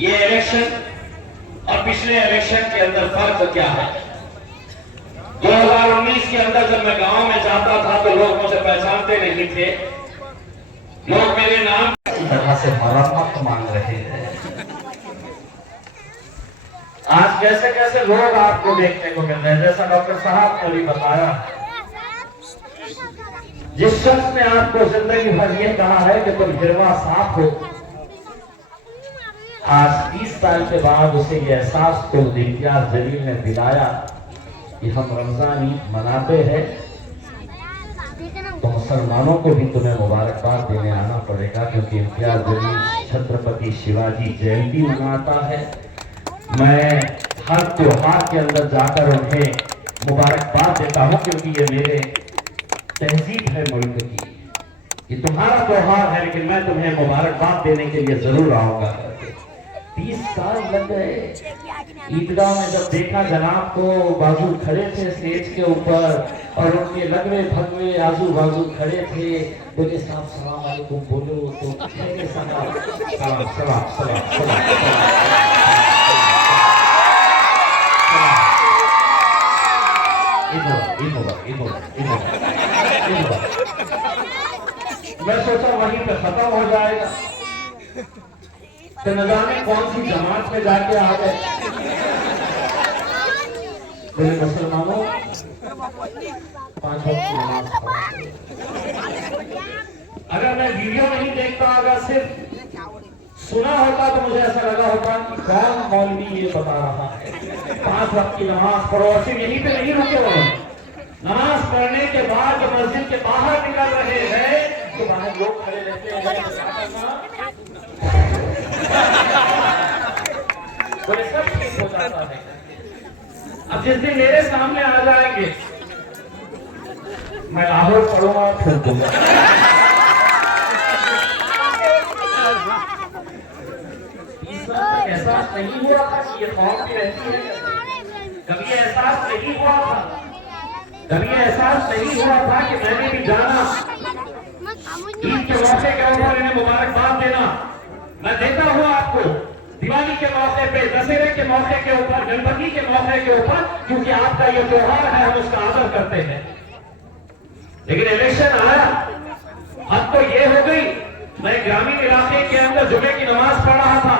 ये इलेक्शन और पिछले इलेक्शन के अंदर फर्क क्या है। 2019 के अंदर जब मैं गांव में जाता था तो लोग मुझे पहचानते नहीं थे, लोग मेरे नाम इस तरह से मरम्मत मांग रहे हैं। आज कैसे कैसे लोग आपको देखने को मिल रहे हैं, जैसा डॉक्टर साहब ने भी बताया, जिस शख्स ने आपको जिंदगी भर ये कहा है कि तुम गिरवा साफ हो, आज 30 साल के बाद उसे ये एहसास को इम्तियाज जलील ने दिलाया कि हम रमजान ईद मनाते हैं, तो मुसलमानों को भी तुम्हें मुबारकबाद देने आना पड़ेगा, क्योंकि इम्तियाज जलील छत्रपति शिवाजी जयंती मनाता है। मैं हर त्योहार के अंदर जाकर उन्हें मुबारकबाद देता हूं, क्योंकि ये मेरे तहजीब है मुल्क की। ये तुम्हारा त्योहार है, लेकिन मैं तुम्हें मुबारकबाद देने के लिए जरूर आऊंगा। 30 साल लग गए। ईदगाह में जब देखा जनाब को, बाजू खड़े थे स्टेज के ऊपर और उनके लगवे भगवे आजू बाजू खड़े थे, बोले साहब सलाम अलैकुम बोलो, तो सलाम सलाम सलाम सलाम। मैं सोचा वहीं पे खत्म हो जाएगा, तो न जाने कौन सी जमात में जाके आ गए। बोले मुसलमानों 5 वक्त की नमाज पढ़ो। अगर मैं वीडियो नहीं देखता, अगर सिर्फ सुना होता तो मुझे ऐसा लगा होता कि कौन मौलवी ये बता रहा है 5 वक्त की नमाज पढ़ो। और सिर्फ यहीं पे नहीं रुके उन्होंने, नमाज पढ़ने के बाद जब मस्जिद के बाहर निकल रहे हैं तो बाहर लोग खड़े रहते हैं, तो सब ठीक हो जाता है। अब जिस दिन मेरे सामने आ जाएंगे, मैं लाहौर पढ़ूंगा फिर दूंगा। एहसास नहीं हुआ था कि ये कौन भी रहती है, कभी एहसास नहीं हुआ था, कभी एहसास नहीं हुआ था कि मैंने भी जाना ईद के मौके के ऊपर इन्हें मुबारकबाद देना। मैं देता हूँ आपको दिवाली के मौके पे, दशहरे के मौके के ऊपर, गणपति के मौके के ऊपर, क्योंकि आपका ये त्योहार है, हम उसका आदर करते हैं। लेकिन इलेक्शन आया, अब तो ये हो गई, मैं ग्रामीण इलाके के अंदर जुमे की नमाज पढ़ रहा था,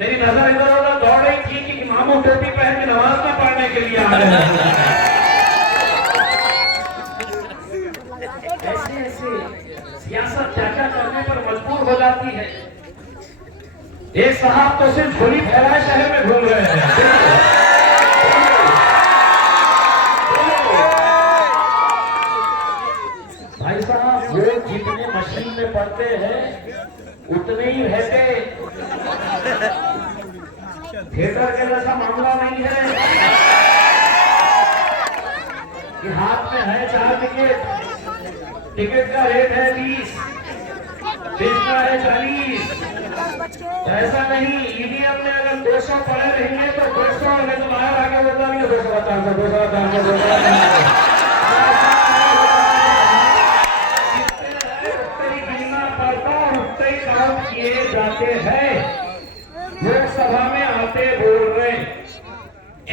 मेरी नजर इधर उधर दौड़ रही थी कि इमामों टोपी पहन के नमाज ना पढ़ने के लिए आ रहे हैं। सियासत क्या क्या करने पर मजबूर हो जाती है। एक साहब तो सिर्फ झोली फैलाए शहर में घूम रहे हैं। भाई साहब, वो जितने मशीन में पढ़ते हैं उतने ही रहते, थिएटर के जैसा मामला नहीं है कि हाथ में है 4 टिकट, टिकट का रेट है 20, बेचना है 40। ऐसा नहीं, ईवीएम में अगर 200 पड़े रहेंगे तो 200 में तो बाहर आके बोलता नहीं 250 गिनना पड़ता, उतने काम किए जाते हैं। लोकसभा में आते बोल रहे,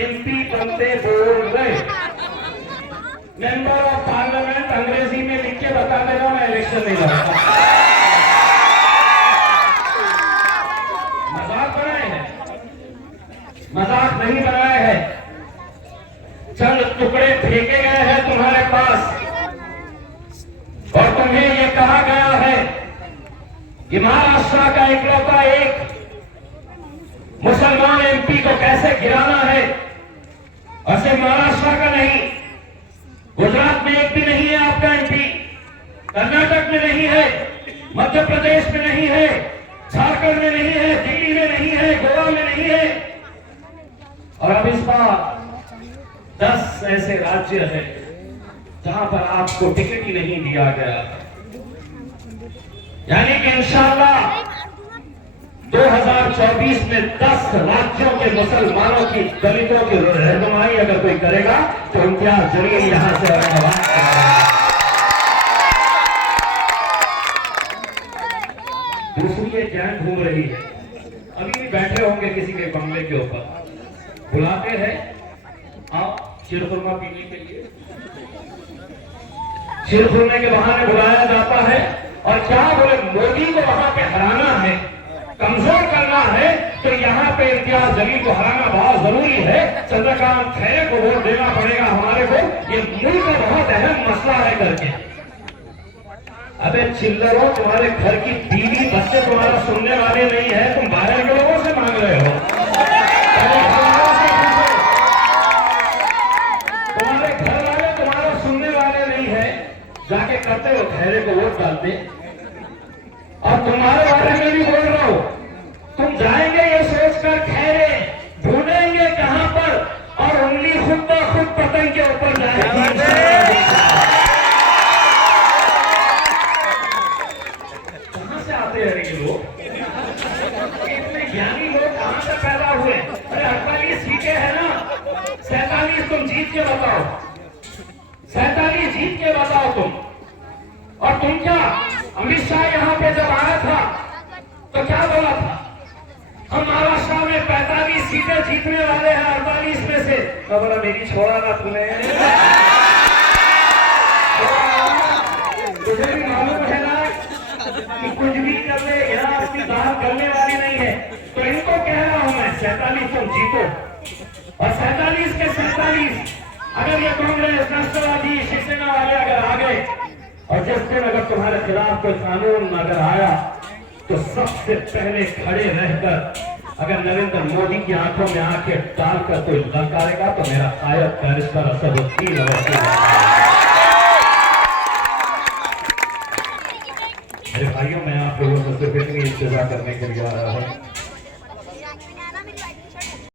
MP बनते बोल रहे, मेंबर ऑफ पार्लियामेंट अंग्रेजी में लिख के बता देगा मैं इलेक्शन नहीं लड़ता। मजाक बनाए हैं, मजाक नहीं बनाए हैं। चंद टुकड़े फेंके गए हैं तुम्हारे पास और तुम्हें यह कहा गया है कि महाराष्ट्र का इकलौता एक मुसलमान MP को कैसे गिराना है। और सिर्फ महाराष्ट्र का नहीं, गुजरात में एक भी नहीं है आपका MP, कर्नाटक में नहीं है, मध्य प्रदेश में नहीं है, झारखंड में नहीं है, दिल्ली में नहीं है, गोवा में नहीं है। और अब इस बार 10 ऐसे राज्य हैं जहां पर आपको टिकट ही नहीं दिया गया। यानी कि इंशाअल्लाह 2024 में 10 राज्यों के मुसलमानों की, दलितों की रहनुमाई अगर कोई करेगा तो इम्तियाज जलील यहां से आवाज करेगा। दूसरी ये गैंग घूम रही है, अभी भी बैठे होंगे किसी के बंगले के ऊपर, बुलाते हैं आप शीरखुरमा पीने के लिए, शीरखुरमे के बहाने बुलाया जाता है। और क्या बोले, मोदी को वहां पे हराना है, कमजोर करना है, तो यहाँ पे इम्तियाज जलील को हराना बहुत जरूरी है। चंद्रकांत खैरे को वोट देना पड़ेगा हमारे को, ये मुल्क का बहुत अहम मसला है करके। अबे चिल्लरों, तुम्हारे घर की बीवी बच्चे तुम्हारा सुनने वाले नहीं है, तुम बाहर के लोगों से मांग रहे हो। तुम्हारे घर वाले तुम्हारा सुनने वाले नहीं है, जाके करते हो खैरे को वोट डालते। और तुम्हारे बारे में भी बोल रहा हूं, तुम जाएंगे ये सोचकर खैरे ढूंढेंगे कहां पर, और उंगली खुद ब खुद पतंग के ऊपर जाएगी। कहां से आते हैं ये लोग, इतने ज्ञानी लोग कहां से पैदा हुए? अरे 48 सीटें है ना, 47 तुम जीत के बताओ, 47 जीत के बताओ तुम। और तुम क्या, अमित शाह यहाँ पे जब आया था तो क्या बोला था, हम महाराष्ट्र में 45 सीटें जीतने वाले हैं 48 में से। खबर मेरी छोड़ा ना तूने, तुझे भी मालूम है ना कि कुछ भी कर ले, यहाँ अपनी बात करने वाली नहीं है। तो इनको कह रहा हूं मैं, 47 तुम जीतो, और 47 के 47 अगर ये कांग्रेस, राष्ट्रवादी, शिवसेना वाले अगर आ गए, और जिस दिन अगर तुम्हारे खिलाफ कोई कानून अगर आया, तो सबसे पहले खड़े रहकर अगर नरेंद्र मोदी की आंखों में आंखें डालकर कोई ललकारेगा, तो मेरा शायद बैरिस्टर असदुद्दीन अवैसी। मेरे भाइयों, मैं आप लोगों से सिर्फ इतनी इंतजार करने के लिए आ रहा हूं